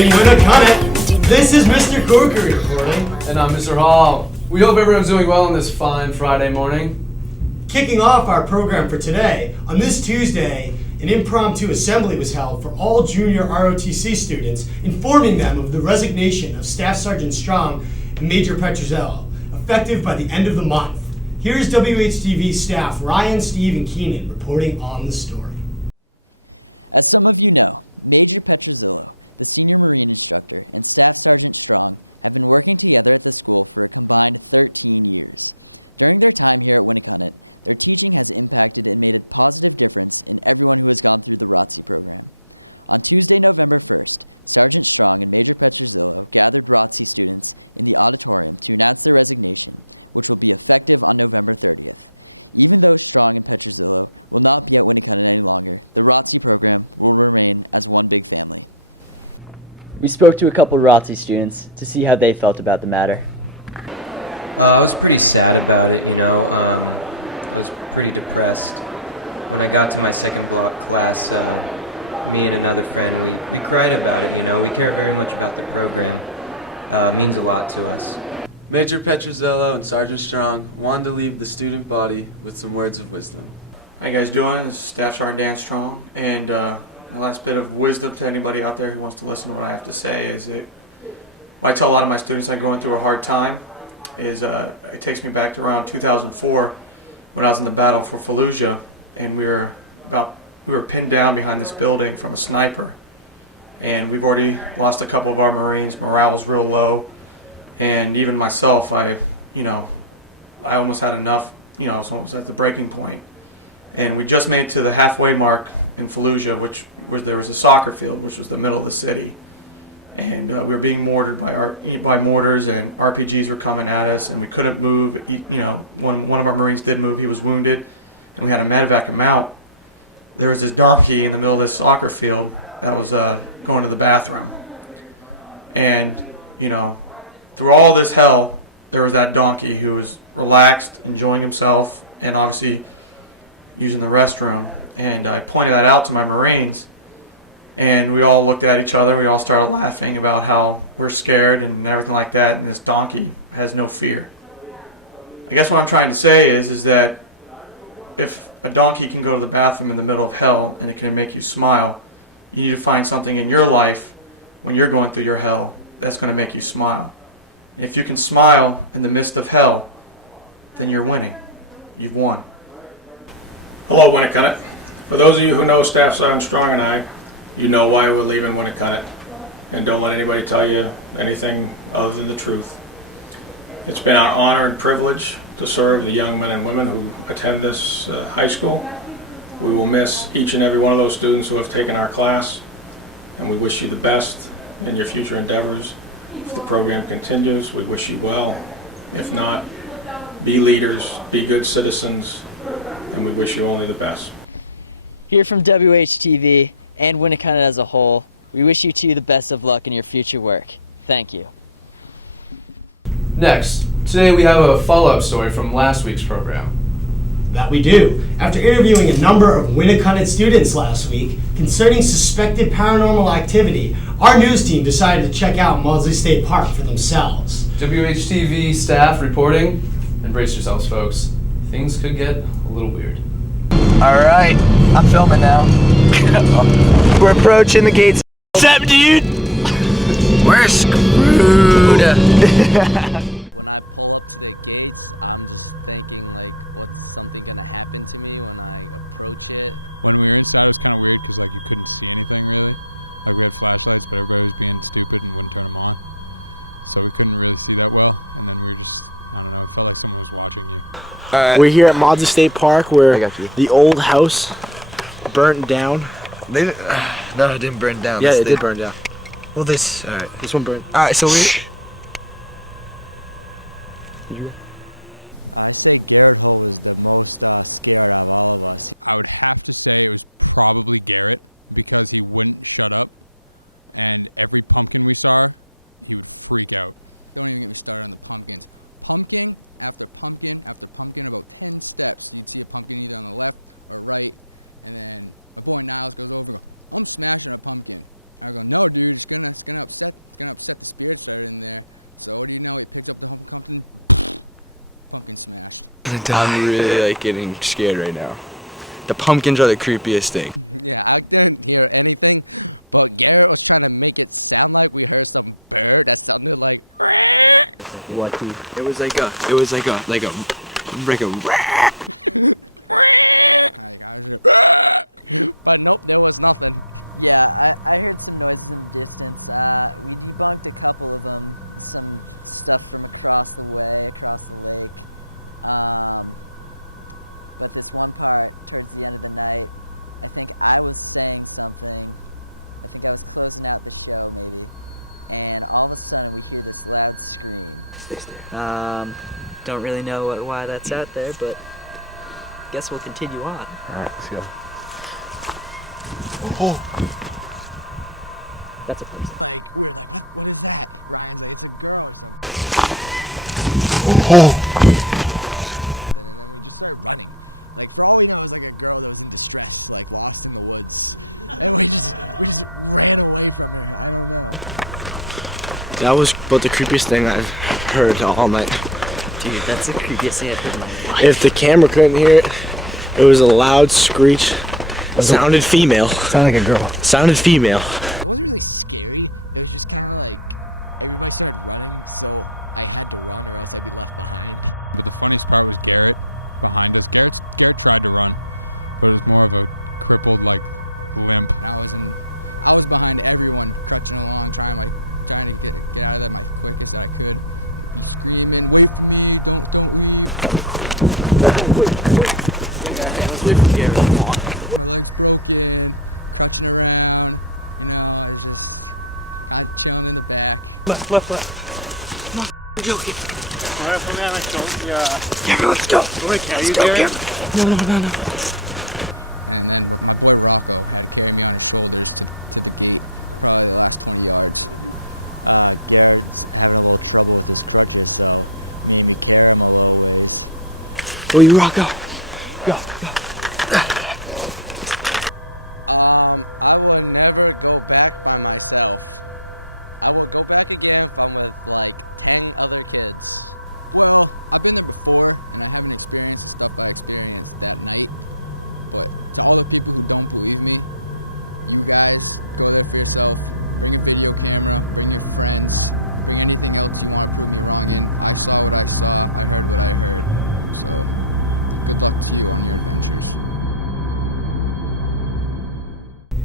Reporting Winnicott. This is Mr. Corkery reporting. And I'm Mr. Hall. We hope everyone's doing well on this fine Friday morning. Kicking off our program for today, on this Tuesday, an impromptu assembly was held for all junior ROTC students, informing them of the resignation of Staff Sergeant Strong and Major Petruzzello, effective by the end of the month. Here's WHTV staff Ryan, Steve, and Keenan reporting on the story. We spoke to a couple ROTC students to see how they felt about the matter. I was pretty sad about it, I was pretty depressed. When I got to my second block class, me and another friend, we cried about it, We care very much about the program. It means a lot to us. Major Petruzzello and Sergeant Strong wanted to leave the student body with some words of wisdom. How you guys doing? This is Staff Sergeant Dan Strong, and my last bit of wisdom to anybody out there who wants to listen to what I have to say is that what I tell a lot of my students I'm going through a hard time is it takes me back to around 2004 when I was in the battle for Fallujah, and we were pinned down behind this building from a sniper, and we've already lost a couple of our Marines. Morale was real low, and even myself, I almost had enough. I was almost at the breaking point, and we just made it to the halfway mark in Fallujah, there was a soccer field, which was the middle of the city, and we were being mortared by mortars, and RPGs were coming at us, and we couldn't move. One of our Marines did move; he was wounded, and we had to medevac him out. There was this donkey in the middle of this soccer field that was going to the bathroom, and through all this hell, there was that donkey who was relaxed, enjoying himself, and obviously using the restroom. And I pointed that out to my Marines, and we all looked at each other. We all started laughing about how we're scared and everything like that, and this donkey has no fear. I guess what I'm trying to say is that if a donkey can go to the bathroom in the middle of hell and it can make you smile, you need to find something in your life when you're going through your hell that's going to make you smile. If you can smile in the midst of hell, then you're winning. You've won. Hello, Winnicott. For those of you who know Staff Sergeant Strong and I, you know why we're leaving Winnicott, and don't let anybody tell you anything other than the truth. It's been our honor and privilege to serve the young men and women who attend this high school. We will miss each and every one of those students who have taken our class, and we wish you the best in your future endeavors. If the program continues, we wish you well. If not, be leaders, be good citizens, and we wish you only the best. Here from WHTV and Winnicott as a whole, we wish you two the best of luck in your future work. Thank you. Next, today we have a follow-up story from last week's program. That we do. After interviewing a number of Winnicott students last week concerning suspected paranormal activity, our news team decided to check out Maudsley State Park for themselves. WHTV staff reporting, and brace yourselves, folks. Things could get a little weird. Alright, I'm filming now. We're approaching the gates. What's up, dude? We're screwed. We're here at Maudsley State Park where the old house burnt down. No, it didn't burn down. Yeah, it did burn down. Well, alright. This one burned. Alright, so we... I'm really like getting scared right now. The pumpkins are the creepiest thing. What, dude? It was like a Don't really know why that's out there, but guess we'll continue on. Alright, let's go. That's a person. That was about the creepiest thing I've heard all night. Dude, that's the creepiest thing I've heard in my life. If the camera couldn't hear it, it was a loud screech. It sounded female. Sounded like a girl. Sounded female. Let's wait for Gary. Come on. Left. Come on, I'm joking. Alright, from there, let's go. Yeah. Gary, let's go. Let's go, Gary. No. Will you rock? Go.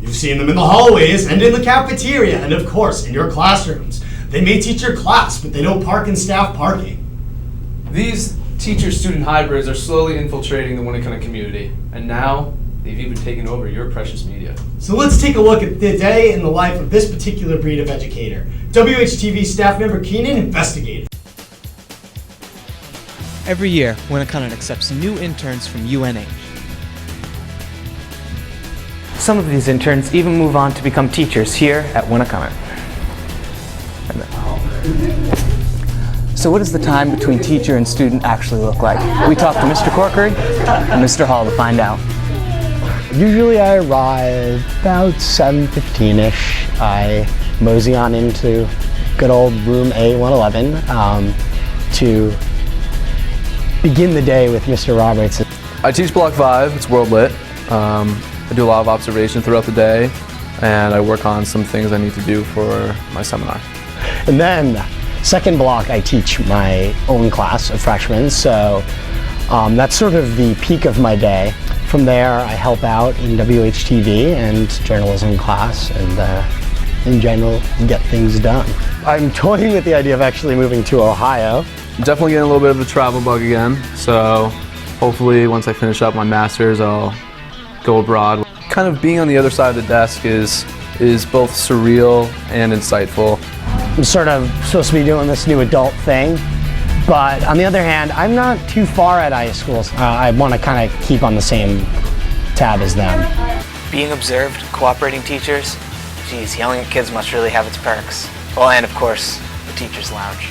You've seen them in the hallways and in the cafeteria and of course in your classrooms. They may teach your class, but they don't park in staff parking. These teacher-student hybrids are slowly infiltrating the Winnicott community, and now they've even taken over your precious media. So let's take a look at the day in the life of this particular breed of educator. WHTV staff member Keenan investigated. Every year, Winnicott accepts new interns from UNH. Some of these interns even move on to become teachers here at Winnicott. So what does the time between teacher and student actually look like? We talked to Mr. Corkery and Mr. Hall to find out. Usually I arrive about 7:15-ish. I mosey on into good old room A111 to begin the day with Mr. Roberts. I teach Block 5, it's World Lit. I do a lot of observation throughout the day, and I work on some things I need to do for my seminar. And then, second block, I teach my own class of freshmen, so that's sort of the peak of my day. From there, I help out in WHTV and journalism class, and in general, get things done. I'm toying with the idea of actually moving to Ohio. I'm definitely getting a little bit of a travel bug again, so hopefully once I finish up my master's, I'll go abroad. Kind of being on the other side of the desk is both surreal and insightful. I'm sort of supposed to be doing this new adult thing, but on the other hand, I'm not too far at high schools. I want to kind of keep on the same tab as them. Being observed, cooperating teachers, geez, yelling at kids must really have its perks. Well, and of course, the teacher's lounge.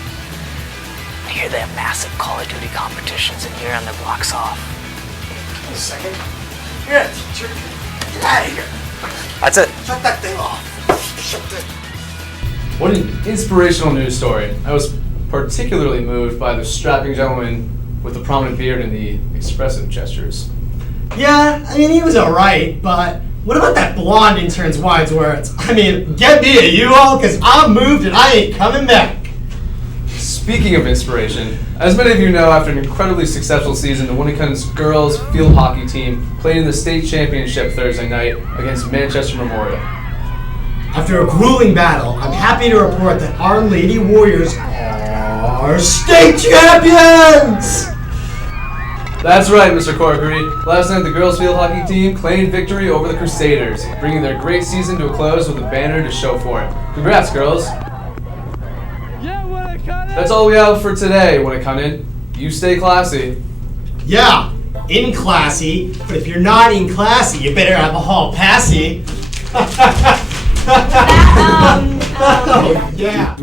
I hear they have massive Call of Duty competitions and you're on their blocks off. A second. You're a teacher. Get out of here. That's it. Shut that thing off. Shut it. What an inspirational news story. I was particularly moved by the strapping gentleman with the prominent beard and the expressive gestures. Yeah, I mean, he was alright, but what about that blonde intern's wise words? I mean, get me a U-Haul, because I'm moved and I ain't coming back. Speaking of inspiration, as many of you know, after an incredibly successful season, the Winnicon's girls field hockey team played in the state championship Thursday night against Manchester Memorial. After a grueling battle, I'm happy to report that our Lady Warriors are state champions! That's right, Mr. Corkery. Last night, the girls field hockey team claimed victory over the Crusaders, bringing their great season to a close with a banner to show for it. Congrats, girls. That's all we have for today, Winnicott. You stay classy. Yeah, in classy, but if you're not in classy, you better have a hall passy. Oh, yeah.